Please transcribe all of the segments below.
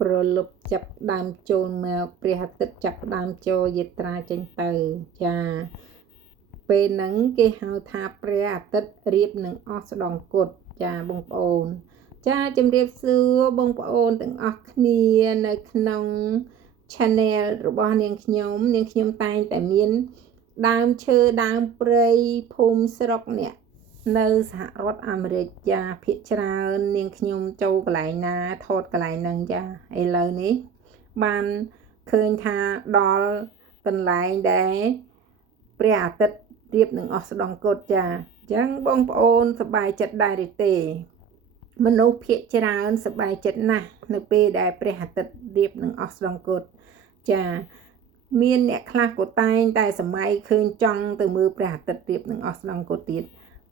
ប្រលប់ចាប់ដើមចូលមកព្រះអាទិត្យចាប់ដើមចូលយាត្រាចេញទៅចាពេលហ្នឹងគេហៅថាព្រះអាទិត្យរៀបនឹងអស់ស្ដងគត់ចាបងប្អូនចាជំរាបសួរបងប្អូនទាំងអស់គ្នានៅក្នុង channel របស់នាងខ្ញុំតែងតែមានដើមឈើដើមព្រៃភូមិស្រុកអ្នកនៅសហរដ្ឋអាមេរិកចាភាគច្រើននាងខ្ញុំចូលកន្លែងណាថតកន្លែងហ្នឹងចាឥឡូវនេះបានឃើញថាដល់កន្លែងដែលព្រះអាទិត្យរៀបនឹងអស់ស្ដងគត់ចាអញ្ចឹងបងប្អូនសប្បាយចិត្តដែរឬទេមនុស្សភាគច្រើនសប្បាយចិត្តណាស់នៅពេលដែលព្រះអាទិត្យរៀបនឹងអស់ស្ដងគត់ចាមានអ្នកខ្លះក៏តែងតែសម័យឃើញចង់ទៅមើលព្រះអាទិត្យរៀបនឹងអស់ស្ដងគត់ទៀត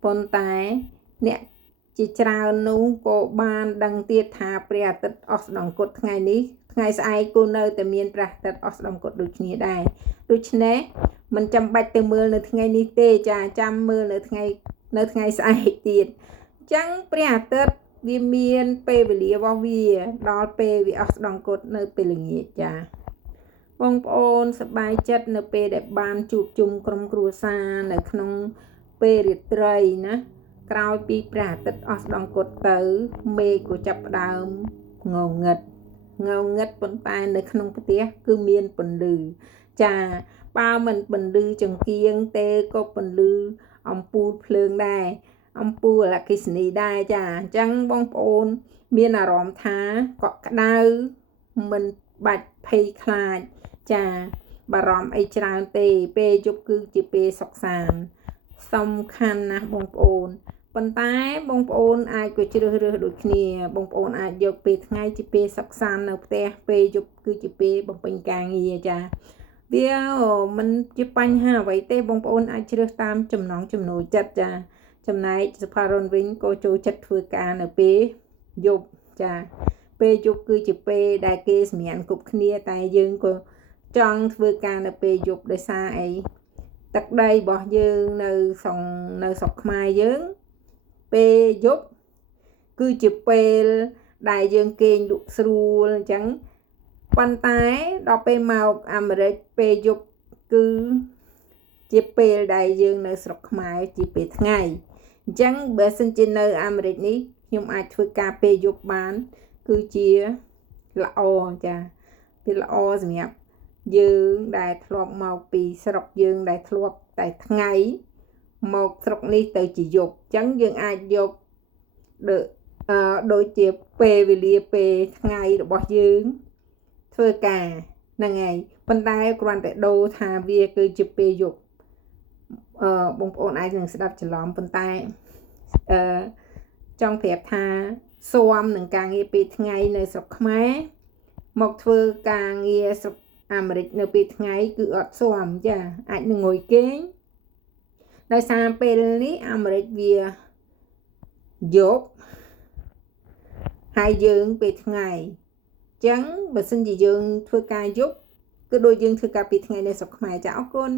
ប៉ុន្តែអ្នកជាច្រើននោះក៏បានដឹងទៀតថាព្រះអាទិត្យអស់ស្ដងគត់ថ្ងៃនេះថ្ងៃស្អែកក៏នៅតែមានព្រះអាទិត្យអស់ស្ដងគត់ដូចគ្នាដែរដូច្នេះមិនចាំបាច់ទៅមើលនៅថ្ងៃនេះទេចាចាំមើលនៅថ្ងៃស្អែកទៀតអញ្ចឹងព្រះអាទិត្យវាមានពេលវេលារបស់វាដល់ពេលវាអស់ស្ដងគត់នៅពេលល្ងាចចាបងប្អូនសប្បាយចិត្តនៅពេលដែលបានជួបជុំក្រុមគ្រួសារនៅក្នុងពេលរាត្រីណាក្រោយពីព្រះអាទិត្យអស់ស្ដងគត់ទៅមេឃក៏ចាប់ផ្ដើមងងឹតប៉ុន្តែនៅក្នុងផ្ទះគឺមានពន្លឺចាបើមិនពន្លឺចង្កៀងទេក៏ពន្លឺអំពូលភ្លើងដែរអំពូលអគ្គិសនីដែរចាអញ្ចឹងបងប្អូនមានអារម្មណ៍ថាកក់ក្ដៅមិនបាច់ភ័យខ្លាចចាបារម្ភអីច្រើនទេពេលយប់គឺជាពេលសុខសាន្តសំខាន់ណាស់បងប្អូនប៉ុន្តែបងប្អូនអាចក៏ជ្រើសរើសដូចគ្នាបងប្អូនអាចយកពេលថ្ងៃជាពេលសុខសាន្តនៅផ្ទះពេលយប់គឺជាពេលបំពេញការងារចាវាមិនជាបញ្ហាអ្វីទេបងប្អូនអាចជ្រើសតាមចំណង់ចំណូលចិត្តចាចំណែកសុផារុនវិញក៏ចូលចិត្តធ្វើការនៅពេលយប់ចាពេលយប់គឺជាពេលដែលគេសម្ញានគ្រប់គ្នាតែយើងក៏ចង់ធ្វើការនៅពេលយប់ដោយសារអីទឹកដីរបស់យើងនៅស្រុកខ្មែរយើងពេលយប់គឺជាពេលដែលយើងគេងលក់ស្រួលអញ្ចឹងប៉ុន្តែដល់ពេលមកអាមេរិកពេលយប់គឺជាពេលដែលយើងនៅស្រុកខ្មែរជាពេលថ្ងៃអញ្ចឹងបើសិនជានៅអាមេរិកនេះខ្ញុំអាចធ្វើការពេលយប់បានគឺជាល្អចាវាល្អសម្រាប់យើងដែលធ្លាប់មកពីស្រុកយើងដែលធ្លាប់តែថ្ងៃមកស្រុកនេះទៅជាយប់អញ្ចឹងយើងអាចយកដូចជាពេលវេលាពេលថ្ងៃរបស់យើងធ្វើការហ្នឹងហើយប៉ុន្តែគ្រាន់តែដូរថាវាគឺជាពេលយប់បងប្អូនអាចនឹងស្ដាប់ច្រឡំប៉ុន្តែចង់ប្រាប់ថាស៊ាំនឹងការងារពេលថ្ងៃនៅស្រុកខ្មែរមកធ្វើការងារស្រុកអាមេរិកនៅពេលថ្ងៃគឺអត់ស៊ាំចាអាចនឹងងុយគេងដោយសារពេលនេះអាមេរិកវាយប់ហើយយើងពេលថ្ងៃអញ្ចឹងបើសិនជាយើងធ្វើការយប់គឺដូចយើងធ្វើការពេលថ្ងៃនៅស្រុកខ្មែរចាអរគុណ